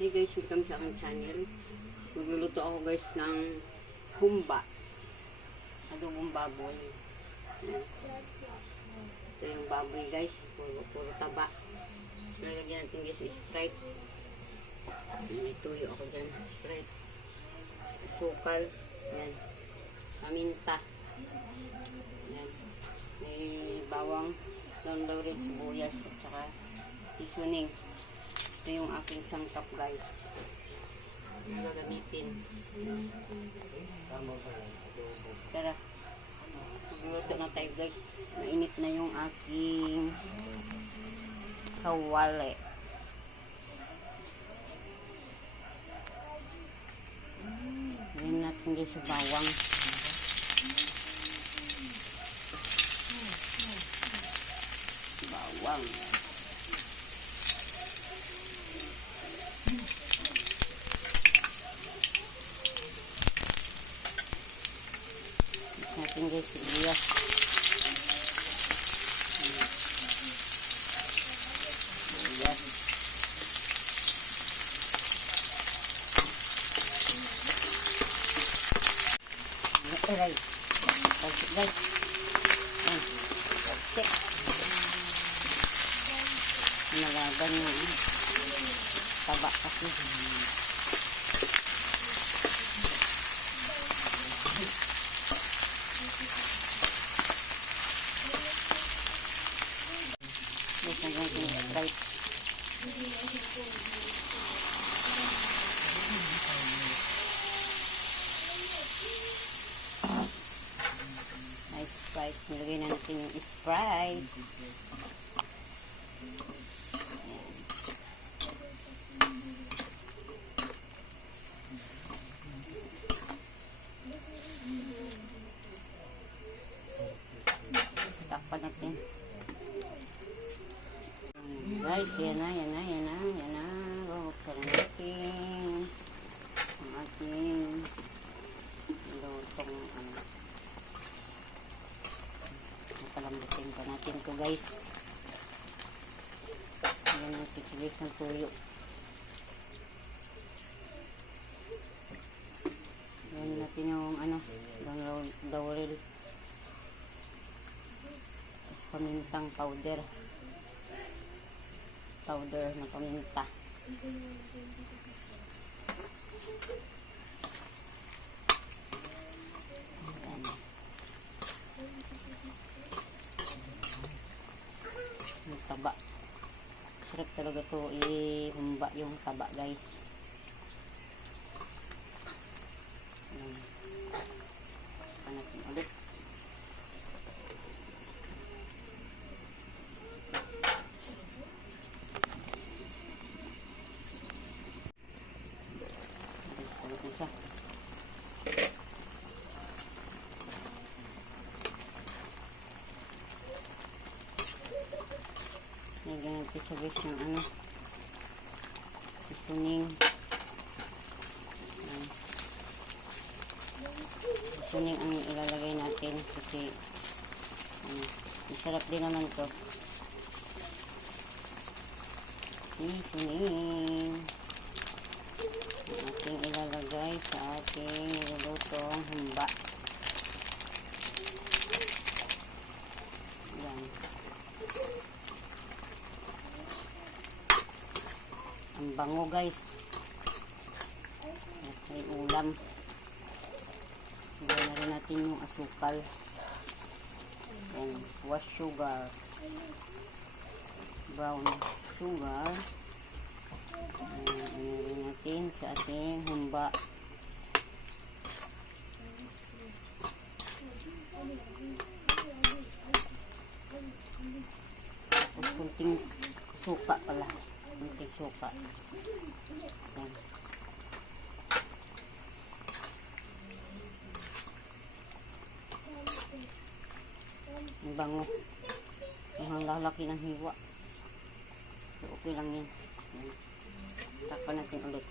Hey guys, welcome sa aking channel. Magluluto ako guys ng humba. Adobong baboy. Ito yung baboy guys. Puro taba. So, lalagyan natin guys Sprite. May tuyo ako dyan. Sprite. Sukal. Yan. Paminta. Yan. May bawang. Laurel, sibuyas. At saka seasoning. Ito yung aking sangkap guys. Gagamitin. Tara. Magluto na tayo guys. Mainit na yung aking kawali. Ngayon natin guys yung bawang. Bawang. Natin guys sibuyas. Sibuyas. Aray. Pagsit guys. Pagsit. Nalaban yung taba kasi. Guys, hanggang Sprite. Nice Sprite. Nilagay na natin yung Sprite. Tapan natin. Guys, yan na. Bubuksan na natin ang ating lutong palambutin pa natin ito guys. Yan natin guys ng tuyo. Yan natin yung laurel. Tapos pamintang powder na paminta. Ayan. Yung taba. Sarap talaga to ihumba yung taba guys. Ayan. Panatin ulit. Isa. Lagyan natin sa guys ng seasoning. Seasoning ang ilalagay natin kasi masarap din naman to. Seasoning ating ilalagay sa ating nilulutong humba. Yan. Ang bango guys. At may ulam. Lagyan na rin natin yung asukal. And white sugar. Brown sugar. Ayan natin sa ating humba. Tapos kunting suka pala. Kunting suka. Ayan. Ang bango. Ang lalaki ng hiwa. So, okay lang yan. Ayan. Takpan natin ulit.